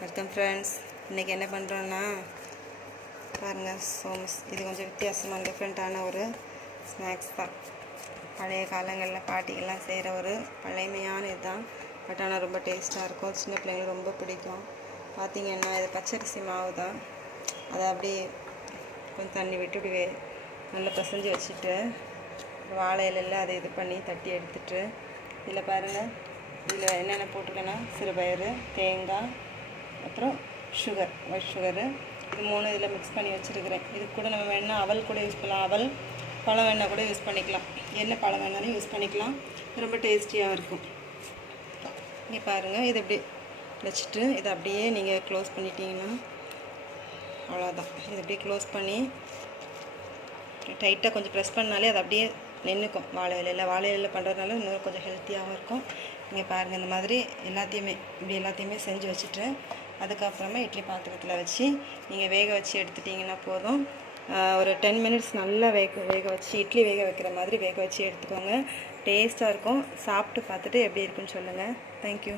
Welcome friends. இன்றைக்கி என்ன பண்ணுறோன்னா பாருங்கள், சோமஸ். இது கொஞ்சம் வித்தியாசமாக டிஃப்ரெண்ட்டான ஒரு ஸ்நாக்ஸ் தான். பழைய காலங்களில் பாட்டிகள்லாம் செய்கிற ஒரு பழமையான இதுதான். பட் ஆனால் ரொம்ப டேஸ்ட்டாக இருக்கும். சின்ன பிள்ளைங்களுக்கு ரொம்ப பிடிக்கும். பார்த்திங்கன்னா இது பச்சரிசி மாவு தான். அதை அப்படியே கொஞ்சம் தண்ணி விட்டு இப்படி நல்லா பிசைஞ்சு வச்சுட்டு வாழை இலையில் அதை இது பண்ணி தட்டி எடுத்துட்டு இதில் பாருங்கள், இதில் என்னென்ன போட்டிருக்கேன்னா சிறுபயிறு, தேங்காய், அப்புறம் சுகர், ஒயிட் சுகரு, இது 3 இதில் மிக்ஸ் பண்ணி வச்சுருக்கிறேன். இது கூட நம்ம வேணால் அவல் கூட யூஸ் பண்ணலாம். அவல் பழம் வேணால் கூட யூஸ் பண்ணிக்கலாம். என்ன பழம் வேணாலும் யூஸ் பண்ணிக்கலாம். ரொம்ப டேஸ்டியாக இருக்கும். இங்கே பாருங்கள், இது இப்படி வச்சுட்டு இதை அப்படியே நீங்கள் க்ளோஸ் பண்ணிட்டீங்கன்னா அவ்வளோதான். இது அப்படியே க்ளோஸ் பண்ணி டைட்டாக கொஞ்சம் ப்ரெஸ் பண்ணாலே அது அப்படியே நின்றுக்கும். வாழை இலையில் பண்ணுறதுனால இன்னும் கொஞ்சம் ஹெல்த்தியாகவும் இருக்கும். இங்கே பாருங்கள், இந்த மாதிரி எல்லாத்தையுமே செஞ்சு வச்சுட்டு அதுக்கப்புறமா இட்லி பாத்திரத்தில் வச்சு நீங்கள் வேக வச்சு எடுத்துட்டிங்கன்னா போதும். ஒரு 10 மினிட்ஸ் நல்லா வேக வச்சு இட்லி வேக வைக்கிற மாதிரி வேக வச்சு எடுத்துக்கோங்க. டேஸ்ட்டாக இருக்கும். சாப்பிட்டு பார்த்துட்டு எப்படி இருக்குன்னு சொல்லுங்கள். தேங்க்யூ.